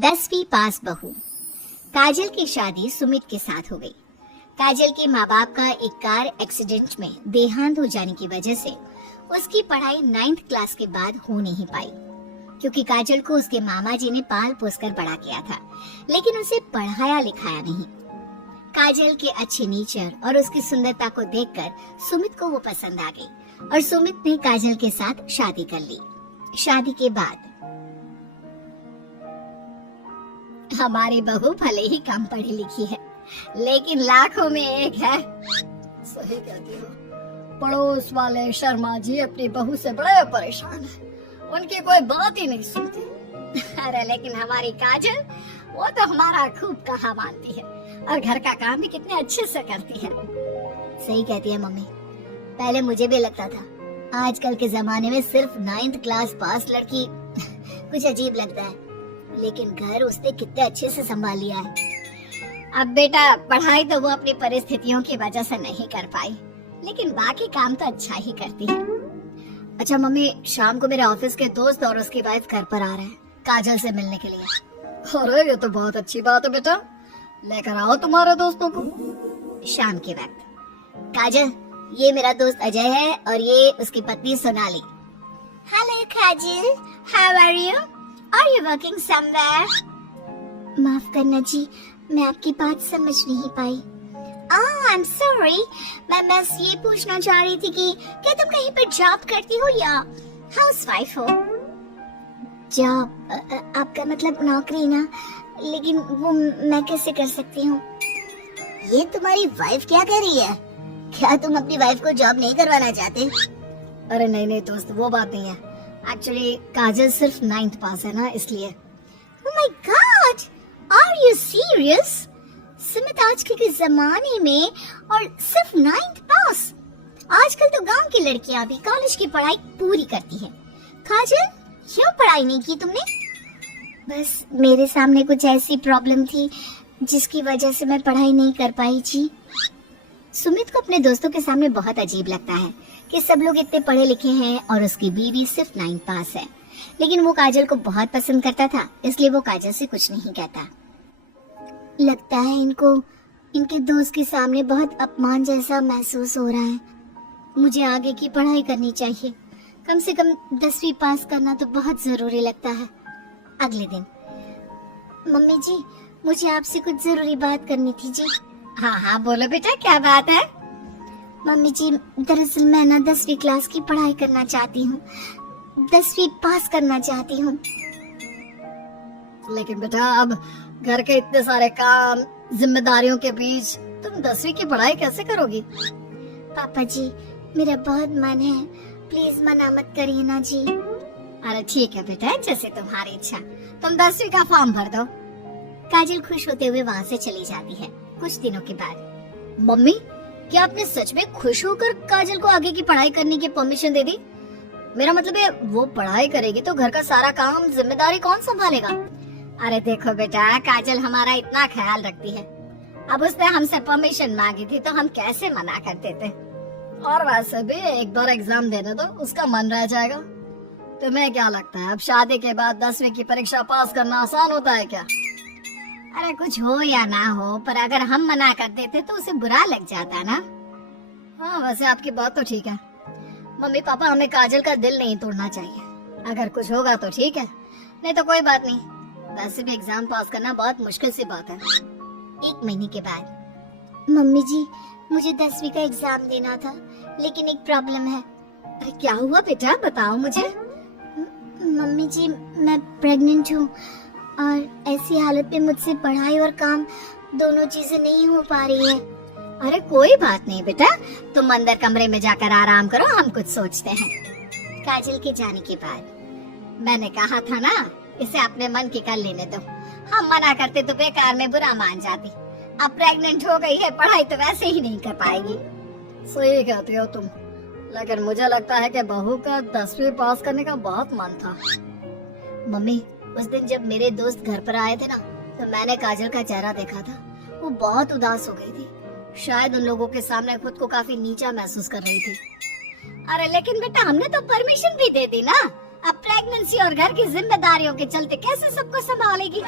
10वीं पास बहू। काजल की शादी सुमित के साथ हो गई। काजल के माँ बाप का एक कार एक्सीडेंट में देहांत हो जाने की वजह से उसकी पढ़ाई 9th क्लास के बाद हो नहीं पाई, क्योंकि काजल को उसके मामा जी ने पाल पोस कर बड़ा किया था, लेकिन उसे पढ़ाया लिखाया नहीं। काजल के अच्छे नेचर और उसकी सुंदरता को देखकर सुमित को वो पसंद आ गई और सुमित ने काजल के साथ शादी कर ली। शादी के बाद हमारी बहू भले ही कम पढ़ी लिखी है, लेकिन लाखों में एक है। सही कहती हो। पड़ोस वाले शर्मा जी अपनी बहू से बड़े परेशान हैं। उनकी कोई बात ही नहीं सुनती। अरे लेकिन हमारी काजल, वो तो हमारा खूब कहा मानती है और घर का काम भी कितने अच्छे से करती है। सही कहती है मम्मी। पहले मुझे भी लगता था आजकल के जमाने में सिर्फ 9th क्लास पास लड़की कुछ अजीब लगता है, लेकिन घर उसने कितने अच्छे से संभाल लिया है। अब बेटा, पढ़ाई तो वो अपनी परिस्थितियों की वजह से नहीं कर पाई, लेकिन बाकी काम तो अच्छा ही करती है। अच्छा मम्मी, शाम को मेरे ऑफिस के दोस्त और उसकी वाइफ घर पर आ रहे हैं काजल से मिलने के लिए। अरे ये तो बहुत अच्छी बात है बेटा, लेकर आओ तुम्हारे दोस्तों को। शाम के वक्त। काजल, ये मेरा दोस्त अजय है और ये उसकी पत्नी Sonali. Hello Kajal, how are you? Are you working somewhere? माफ करना जी, मैं आपकी बात समझ नहीं पाई। I am sorry. मैं बस ये पूछना चाह रही थी कि क्या तुम कहीं पर जॉब करती हो या हाउसवाइफ हो? जॉब? आपका मतलब नौकरी ना, लेकिन वो मैं कैसे कर सकती हूँ? ये तुम्हारी वाइफ क्या कह रही है? क्या तुम अपनी वाइफ को जॉब नहीं करवाना चाहते? अरे नहीं नहीं दोस्त, वो बात नहीं है। एक्चुअली काजल सिर्फ 9th पास है ना, इसलिए। Oh my God! Are you serious? Sumit आजकल के जमाने में और सिर्फ 9th पास। आजकल तो गांव की लड़कियां भी कॉलेज की पढ़ाई पूरी करती हैं। काजल, क्यों पढ़ाई नहीं की तुमने? बस मेरे सामने कुछ ऐसी प्रॉब्लम थी जिसकी वजह से मैं पढ़ाई नहीं कर पाई जी। सुमित को अपने दोस्तों के सामने बहुत अजीब लगता है कि सब लोग इतने पढ़े लिखे हैं और उसकी बीवी सिर्फ 9th पास है, लेकिन वो काजल को बहुत पसंद करता था, इसलिए वो काजल से कुछ नहीं कहता। लगता है इनको इनके दोस्त के सामने बहुत अपमान जैसा महसूस हो रहा है। मुझे आगे की पढ़ाई करनी चाहिए, कम से कम 10वीं पास करना तो बहुत जरूरी लगता है। अगले दिन। मम्मी जी, मुझे आपसे कुछ जरूरी बात करनी थी जी। हाँ हाँ बोलो बेटा, क्या बात है? मम्मी जी, दरअसल मैं ना 10वीं क्लास की पढ़ाई करना चाहती हूँ, 10वीं पास करना चाहती हूँ। लेकिन बेटा, अब घर के इतने सारे काम, जिम्मेदारियों के बीच तुम 10वीं की पढ़ाई कैसे करोगी? पापा जी, मेरा बहुत मन है, प्लीज मना मत करिए ना जी। अरे ठीक है बेटा, जैसे तुम्हारी इच्छा। तुम 10वीं का फॉर्म भर दो। काजल खुश होते हुए वहाँ से चली जाती है। कुछ दिनों के बाद। मम्मी, क्या आपने सच में खुश होकर काजल को आगे की पढ़ाई करने की परमिशन दे दी? मेरा मतलब है, वो पढ़ाई करेगी तो घर का सारा काम, जिम्मेदारी कौन संभालेगा? अरे देखो बेटा, काजल हमारा इतना ख्याल रखती है, अब उसने हमसे परमिशन मांगी थी तो हम कैसे मना करते थे। और वैसे भी एक बार एग्जाम देने दो, उसका मन रह जाएगा। तुम्हें क्या लगता है, अब शादी के बाद 10वीं की परीक्षा पास करना आसान होता है क्या? अरे कुछ हो या ना हो, पर अगर हम मना कर देते तो उसे बुरा लग जाता ना। हाँ वैसे आपकी बात तो ठीक है। मम्मी पापा, हमें काजल का दिल नहीं तोड़ना चाहिए। अगर कुछ होगा तो ठीक है, नहीं तो कोई बात नहीं। वैसे भी एग्जाम पास करना बहुत मुश्किल सी बात है। 1 महीने के बाद। मम्मी जी, मुझे 10वीं का एग्जाम देना था, लेकिन एक प्रॉब्लम है। अरे क्या हुआ बेटा, बताओ मुझे। मम्मी जी, मैं प्रेग्नेंट हूँ और ऐसी हालत में मुझसे पढ़ाई और काम दोनों चीजें नहीं हो पा रही है। अरे कोई बात नहीं बेटा, तुम अंदर कमरे में जाकर आराम करो, हम कुछ सोचते हैं। काजल के जाने के बाद। मैंने कहा था ना, इसे अपने मन की कर लेने दो। हम मना करते तो बेकार में बुरा मान जाती। अब प्रेग्नेंट हो गई है, पढ़ाई तो वैसे ही नहीं कर पाएगी। सही कहती हो तुम, लेकिन मुझे लगता है कि बहू का 10वीं पास करने का बहुत मन था। मम्मी, उस दिन जब मेरे दोस्त घर पर आए थे ना, तो मैंने काजल का चेहरा देखा था। वो बहुत उदास हो गई थी, शायद उन लोगों के सामने खुद को काफी नीचा महसूस कर रही थी। अरे लेकिन बेटा, हमने तो परमिशन भी दे दी ना, अब प्रेगनेंसी और घर की जिम्मेदारियों के चलते कैसे सबको संभालेगी?